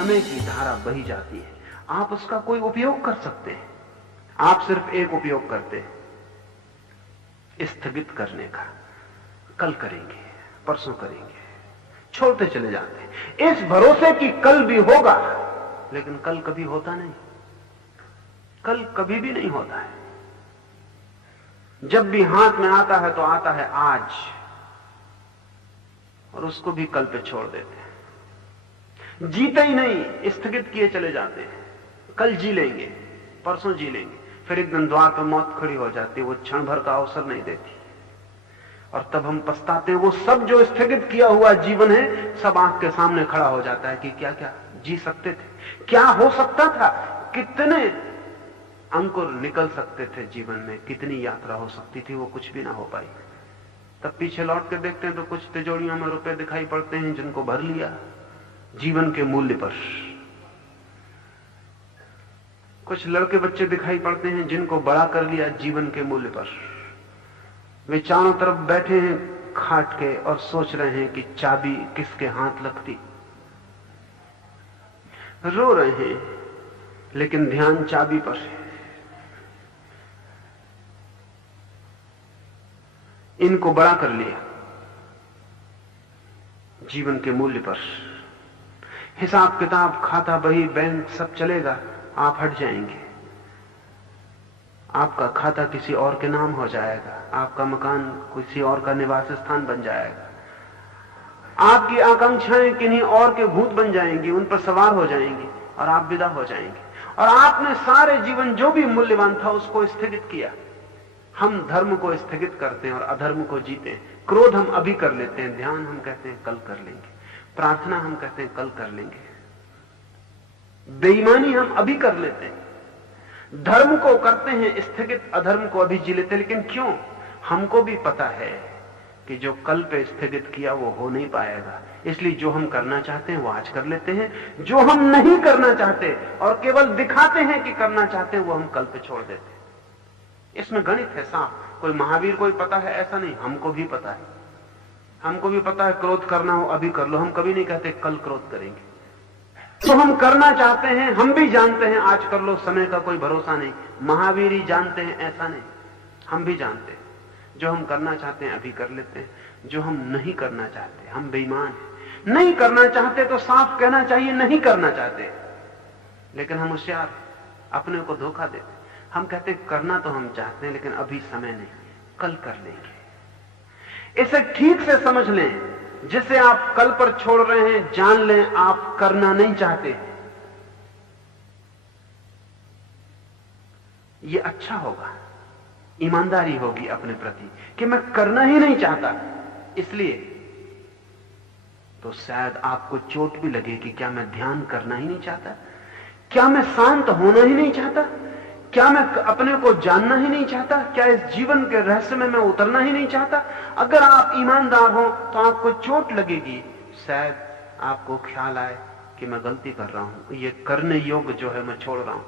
समय की धारा बही जाती है, आप उसका कोई उपयोग कर सकते हैं। आप सिर्फ एक उपयोग करते हैं, स्थगित करने का। कल करेंगे, परसों करेंगे, छोड़ते चले जाते हैं इस भरोसे कि कल भी होगा। लेकिन कल कभी होता नहीं, कल कभी भी नहीं होता है। जब भी हाथ में आता है तो आता है आज, और उसको भी कल पे छोड़ देते हैं। जीते ही नहीं, स्थगित किए चले जाते हैं। कल जी लेंगे, परसों जी लेंगे, फिर एक दिन द्वार पर मौत खड़ी हो जाती है, वो क्षण भर का अवसर नहीं देती, और तब हम पछताते हैं। वो सब जो स्थगित किया हुआ जीवन है सब आंख के सामने खड़ा हो जाता है कि क्या क्या जी सकते थे, क्या हो सकता था, कितने अंकुर निकल सकते थे जीवन में, कितनी यात्रा हो सकती थी, वो कुछ भी ना हो पाई। तब पीछे लौट के देखते हैं तो कुछ तिजोरियों में रुपए दिखाई पड़ते हैं जिनको भर लिया जीवन के मूल्य पर। कुछ लड़के बच्चे दिखाई पड़ते हैं जिनको बड़ा कर लिया जीवन के मूल्य पर। वे चारों तरफ बैठे हैं खाट के और सोच रहे हैं कि चाबी किसके हाथ लगती। रो रहे हैं लेकिन ध्यान चाबी पर है। इनको बड़ा कर लिया जीवन के मूल्य पर। हिसाब किताब, खाता बही, बैंक सब चलेगा, आप हट जाएंगे। आपका खाता किसी और के नाम हो जाएगा, आपका मकान किसी और का निवास स्थान बन जाएगा, आपकी आकांक्षाएं किन्हीं और के भूत बन जाएंगी, उन पर सवार हो जाएंगी और आप विदा हो जाएंगे। और आपने सारे जीवन जो भी मूल्यवान था उसको स्थगित किया। हम धर्म को स्थगित करते हैं और अधर्म को जीते हैं। क्रोध हम अभी कर लेते हैं, ध्यान हम कहते हैं कल कर लेंगे, प्रार्थना हम कहते हैं कल कर लेंगे, बेईमानी हम अभी कर लेते हैं, धर्म को करते हैं स्थगित, अधर्म को अभी जी लेते हैं। लेकिन क्यों? हमको भी पता है कि जो कल पे स्थगित किया वो हो नहीं पाएगा, इसलिए जो हम करना चाहते हैं वो आज कर लेते हैं, जो हम नहीं करना चाहते और केवल दिखाते हैं कि करना चाहते हैं वो हम कल पे छोड़ देते हैं। इसमें गणित है साफ। कोई महावीर कोई पता है ऐसा नहीं, हमको भी पता है। हमको भी पता है क्रोध करना हो अभी कर लो, हम कभी नहीं कहते कल क्रोध करेंगे। तो हम करना चाहते हैं, हम भी जानते हैं आज कर लो, समय का कोई भरोसा नहीं। महावीर ही जानते हैं ऐसा नहीं, हम भी जानते हैं। जो हम करना चाहते हैं अभी कर लेते हैं, जो हम नहीं करना चाहते हम बेईमान हैं। नहीं करना चाहते तो साफ कहना चाहिए नहीं करना चाहते, लेकिन हम होशियार अपने को धोखा देते। हम कहते करना तो हम चाहते हैं लेकिन अभी समय नहीं, कल कर लेंगे। इसे ठीक से समझ लें, जिसे आप कल पर छोड़ रहे हैं जान लें आप करना नहीं चाहते। ये अच्छा होगा, ईमानदारी होगी अपने प्रति कि मैं करना ही नहीं चाहता। इसलिए तो शायद आपको चोट भी लगे कि क्या मैं ध्यान करना ही नहीं चाहता, क्या मैं शांत होना ही नहीं चाहता, क्या मैं अपने को जानना ही नहीं चाहता, क्या इस जीवन के रहस्य में मैं उतरना ही नहीं चाहता। अगर आप ईमानदार हो तो आपको चोट लगेगी, शायद आपको ख्याल आए कि मैं गलती कर रहा हूं, ये करने योग्य जो है मैं छोड़ रहा हूं।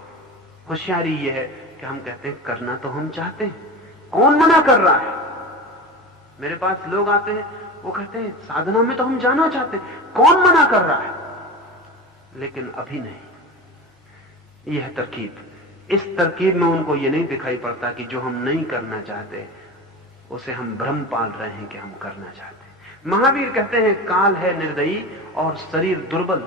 होशियारी ये है कि हम कहते हैं करना तो हम चाहते हैं, कौन मना कर रहा है। मेरे पास लोग आते हैं वो कहते हैं साधना में तो हम जाना चाहते हैं, कौन मना कर रहा है, लेकिन अभी नहीं। यह तरकीब, इस तरकीब में उनको यह नहीं दिखाई पड़ता कि जो हम नहीं करना चाहते उसे हम भ्रम पाल रहे हैं कि हम करना चाहते हैं। महावीर कहते हैं काल है निर्दयी और शरीर दुर्बल।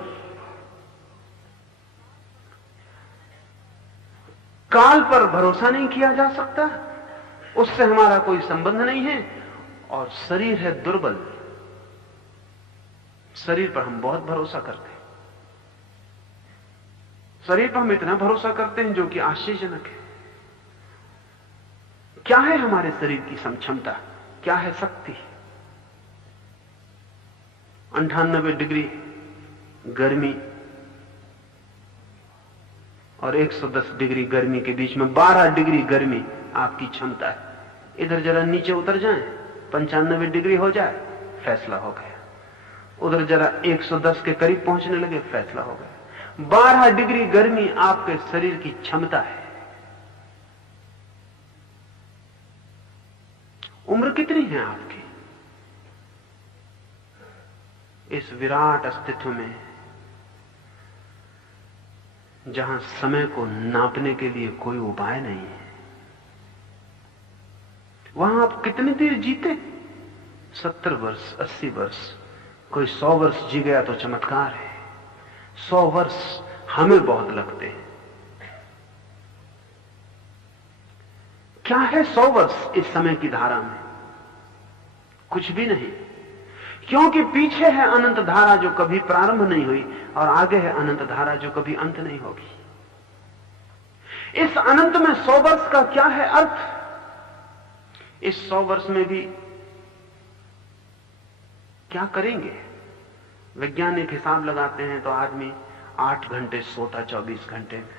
काल पर भरोसा नहीं किया जा सकता, उससे हमारा कोई संबंध नहीं है, और शरीर है दुर्बल। शरीर पर हम बहुत भरोसा करते हैं, शरीर पर हम इतना भरोसा करते हैं जो कि आश्चर्यजनक है। क्या है हमारे शरीर की क्षमता, क्या है शक्ति। 98 डिग्री गर्मी और 110 डिग्री गर्मी के बीच में 12 डिग्री गर्मी आपकी क्षमता है। इधर जरा नीचे उतर जाएं, 95 डिग्री हो जाए, फैसला हो गया। उधर जरा 110 के करीब पहुंचने लगे, फैसला हो गया। 12 डिग्री गर्मी आपके शरीर की क्षमता है। उम्र कितनी है आपकी? इस विराट अस्तित्व में जहां समय को नापने के लिए कोई उपाय नहीं है, वहां आप कितनी देर जीते? 70 वर्ष, 80 वर्ष। कोई 100 वर्ष जी गया तो चमत्कार है। 100 वर्ष हमें बहुत लगते हैं। क्या है 100 वर्ष इस समय की धारा में? कुछ भी नहीं, क्योंकि पीछे है अनंत धारा जो कभी प्रारंभ नहीं हुई, और आगे है अनंत धारा जो कभी अंत नहीं होगी। इस अनंत में 100 वर्ष का क्या है अर्थ? इस 100 वर्ष में भी क्या करेंगे? वैज्ञानिक हिसाब लगाते हैं तो आदमी 8 घंटे सोता 24 घंटे में,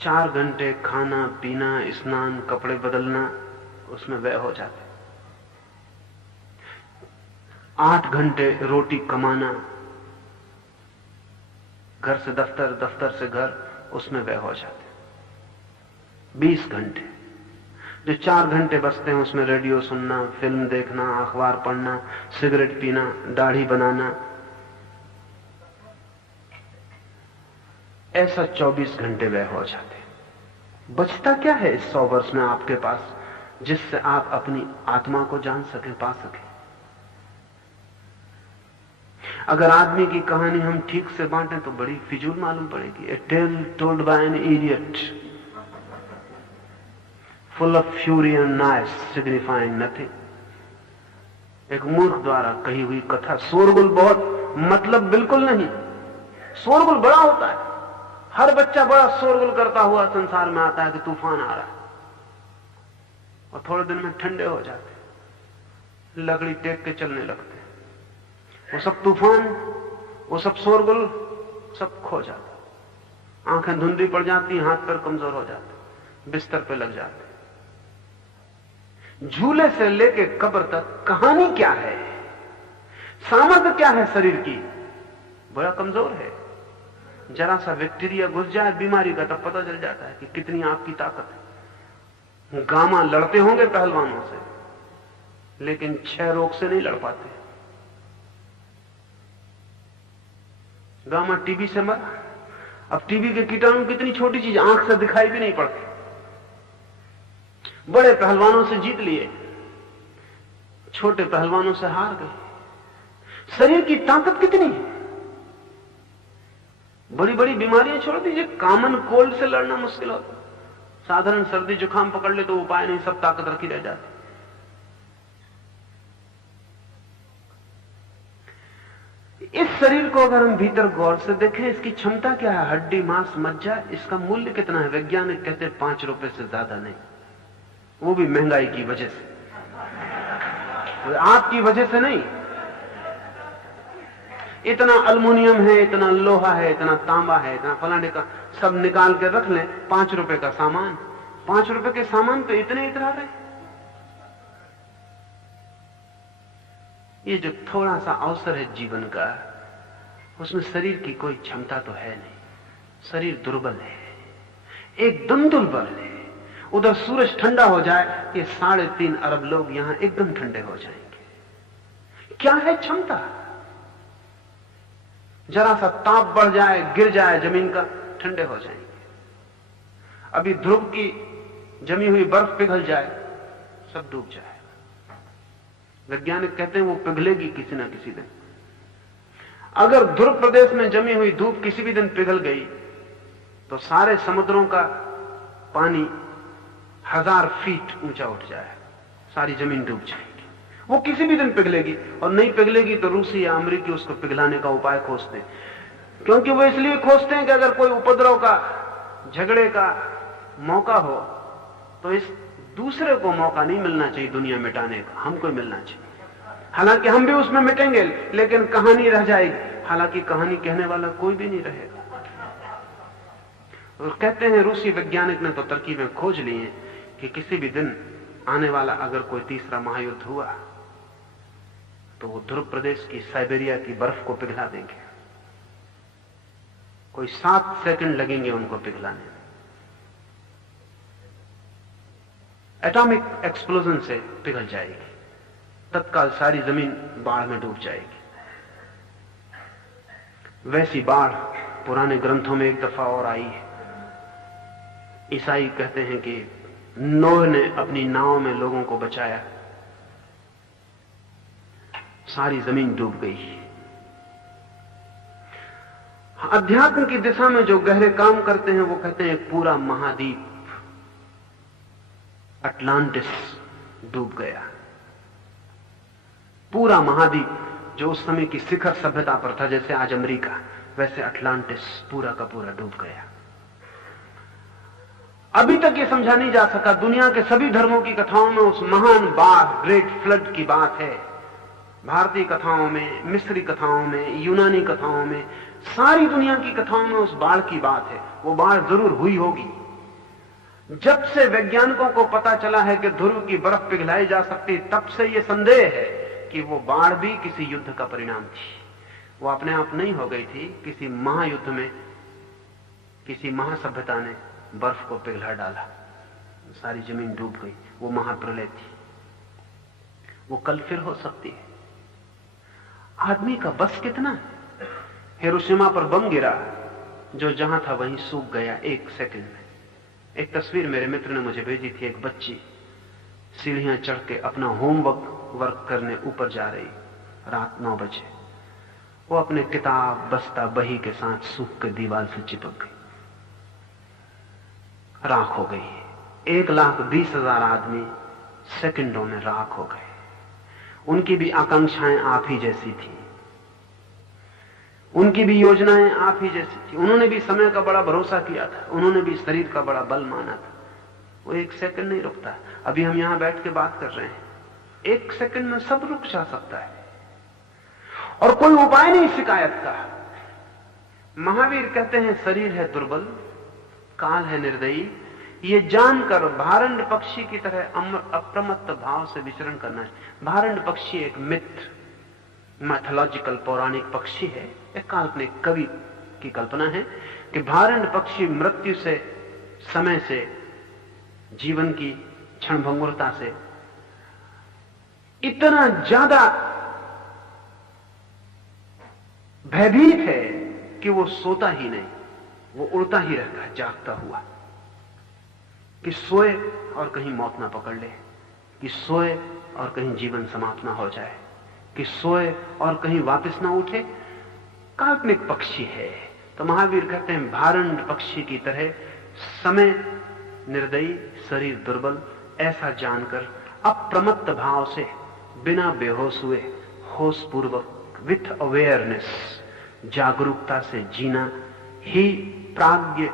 4 घंटे खाना पीना, स्नान, कपड़े बदलना, उसमें व्यय हो जाते। 8 घंटे रोटी कमाना, घर से दफ्तर, दफ्तर से घर, उसमें व्यय हो जाते। 20 घंटे जो 4 घंटे बचते हैं उसमें रेडियो सुनना, फिल्म देखना, अखबार पढ़ना, सिगरेट पीना, दाढ़ी बनाना, ऐसा 24 घंटे व्यय हो जाते। बचता क्या है इस 100 वर्ष में आपके पास, जिससे आप अपनी आत्मा को जान सकें, पा सकें? अगर आदमी की कहानी हम ठीक से बांटें तो बड़ी फिजूल मालूम पड़ेगी। A tale told by an idiot full of fury and knives signifying nothing। एक मूर्ख द्वारा कही हुई कथा, शोरगुल बहुत, मतलब बिल्कुल नहीं। शोरगुल बड़ा होता है, हर बच्चा बड़ा शोरगुल करता हुआ संसार में आता है कि तूफान आ रहा है, और थोड़े दिन में ठंडे हो जाते, लकड़ी टेक के चलने लगते। वो सब तूफान, वो सब शोरगुल, सब खो जाता। आंखें धुंधली पड़ जाती, हाथ पैर कमजोर हो जाते, बिस्तर पे लग जाते। झूले से लेके कब्र तक कहानी क्या है, सामर्थ्य क्या है शरीर की? बड़ा कमजोर है। जरा सा बैक्टीरिया घुस जाए बीमारी का, तब पता चल जाता है कि कितनी आपकी ताकत है। गामा लड़ते होंगे पहलवानों से, लेकिन क्षय रोग से नहीं लड़ पाते। गामा टीबी से मरा। अब टीबी के कीटाणु कितनी छोटी चीज, आंख से दिखाई भी नहीं पड़ती। बड़े पहलवानों से जीत लिए, छोटे पहलवानों से हार गए। शरीर की ताकत कितनी है। बड़ी बड़ी बीमारियां छोड़ दीजिए, कॉमन कोल्ड से लड़ना मुश्किल होता। साधारण सर्दी जुकाम पकड़ ले तो उपाय नहीं, सब ताकत रखी रह जाती। इस शरीर को अगर हम भीतर गौर से देखें, इसकी क्षमता क्या है? हड्डी, मांस, मज्जा, इसका मूल्य कितना है? वैज्ञानिक कहते हैं 5 रुपए से ज्यादा नहीं, वो भी महंगाई की वजह से, आपकी वजह से नहीं। इतना अल्युमिनियम है, इतना लोहा है, इतना तांबा है, इतना फलाने का, सब निकाल के रख लें, 5 रुपए का सामान। 5 रुपए के सामान पे इतने इतरा रहे। ये जो थोड़ा सा अवसर है जीवन का, उसमें शरीर की कोई क्षमता तो है नहीं। शरीर दुर्बल है, एकदम दुर्बल है। उधर सूरज ठंडा हो जाए, ये 3.5 अरब लोग यहां एकदम ठंडे हो जाएंगे। क्या है क्षमता? जरा सा ताप बढ़ जाए, गिर जाए जमीन का, ठंडे हो जाएंगे। अभी ध्रुव की जमी हुई बर्फ पिघल जाए, सब डूब जाए। वैज्ञानिक कहते हैं वो पिघलेगी किसी ना किसी दिन। अगर ध्रुव प्रदेश में जमी हुई धूप किसी भी दिन पिघल गई तो सारे समुद्रों का पानी 1000 फीट ऊंचा उठ जाए, सारी जमीन डूब जाएगी। वो किसी भी दिन पिघलेगी, और नहीं पिघलेगी तो रूसी या अमेरिकी उसको पिघलाने का उपाय खोजते हैं। क्योंकि वो इसलिए खोजते हैं कि अगर कोई उपद्रव का, झगड़े का मौका हो तो इस दूसरे को मौका नहीं मिलना चाहिए दुनिया मिटाने का, हमको मिलना चाहिए। हालांकि हम भी उसमें मिटेंगे, लेकिन कहानी रह जाएगी। हालांकि कहानी कहने वाला कोई भी नहीं रहेगा। और कहते हैं रूसी वैज्ञानिक ने तो तरकीबें खोज ली हैं कि किसी भी दिन आने वाला अगर कोई तीसरा महायुद्ध हुआ तो वो ध्रुव प्रदेश की, साइबेरिया की बर्फ को पिघला देंगे। कोई 7 सेकंड लगेंगे उनको पिघलाने में। एटॉमिक एक्सप्लोजन से पिघल जाएगी, तत्काल सारी जमीन बाढ़ में डूब जाएगी। वैसी बाढ़ पुराने ग्रंथों में एक दफा और आई है। ईसाई कहते हैं कि नूह ने अपनी नाव में लोगों को बचाया, सारी जमीन डूब गई। अध्यात्म की दिशा में जो गहरे काम करते हैं वो कहते हैं एक पूरा महाद्वीप अटलांटिस डूब गया। पूरा महाद्वीप जो उस समय की शिखर सभ्यता पर था, जैसे आज अमेरिका, वैसे अटलांटिस पूरा का पूरा डूब गया। अभी तक ये समझा नहीं जा सका। दुनिया के सभी धर्मों की कथाओं में उस महान बाढ़, ग्रेट फ्लड की बात है। भारतीय कथाओं में, मिस्री कथाओं में, यूनानी कथाओं में, सारी दुनिया की कथाओं में उस बाढ़ की बात है। वो बाढ़ जरूर हुई होगी। जब से वैज्ञानिकों को पता चला है कि ध्रुव की बर्फ पिघलाई जा सकती, तब से यह संदेह है कि वो बाढ़ भी किसी युद्ध का परिणाम थी। वो अपने आप नहीं हो गई थी, किसी महायुद्ध में किसी महासभ्यता ने बर्फ को पिघला डाला, सारी जमीन डूब गई। वो महाप्रलय थी। वो कल फिर हो सकती है। आदमी का बस कितना है? हिरोशिमा पर बम गिरा, जो जहां था वहीं सूख गया एक सेकंड में। एक तस्वीर मेरे मित्र ने मुझे भेजी थी। एक बच्ची सीढ़ियां चढ़ के अपना होमवर्क करने ऊपर जा रही, रात 9 बजे। वो अपने किताब, बस्ता, बही के साथ सूख के दीवार से चिपक गई, राख हो गई। 1,20,000 आदमी सेकंडों में राख हो गए। उनकी भी आकांक्षाएं आप ही जैसी थी, उनकी भी योजनाएं आप ही जैसी थी। उन्होंने भी समय का बड़ा भरोसा किया था, उन्होंने भी शरीर का बड़ा बल माना था। वो एक सेकंड नहीं रुकता। अभी हम यहां बैठ के बात कर रहे हैं, एक सेकंड में सब रुक जा सकता है और कोई उपाय नहीं शिकायत का। महावीर कहते हैं शरीर है दुर्बल, काल है निर्दयी। ये जानकर भारंड पक्षी की तरह अप्रमत्त भाव से विचरण करना है। भारंड पक्षी एक मिथ, मैथोलॉजिकल पौराणिक पक्षी है। एक काल्पनिक कवि की कल्पना है कि भारंड पक्षी मृत्यु से, समय से, जीवन की क्षणभंगुरता से इतना ज्यादा भयभीत है कि वो सोता ही नहीं, वो उड़ता ही रहता है जागता हुआ, कि सोए और कहीं मौत ना पकड़ ले, कि सोए और कहीं जीवन समाप्त ना हो जाए, कि सोए और कहीं वापस ना उठे। काल्पनिक पक्षी है। तो महावीर कहते हैं भारंड पक्षी की तरह समय निर्दयी, शरीर दुर्बल, ऐसा जानकर अप्रमत्त भाव से, बिना बेहोश हुए, होश पूर्वक, विथ अवेयरनेस, जागरूकता से जीना ही प्राज्ञ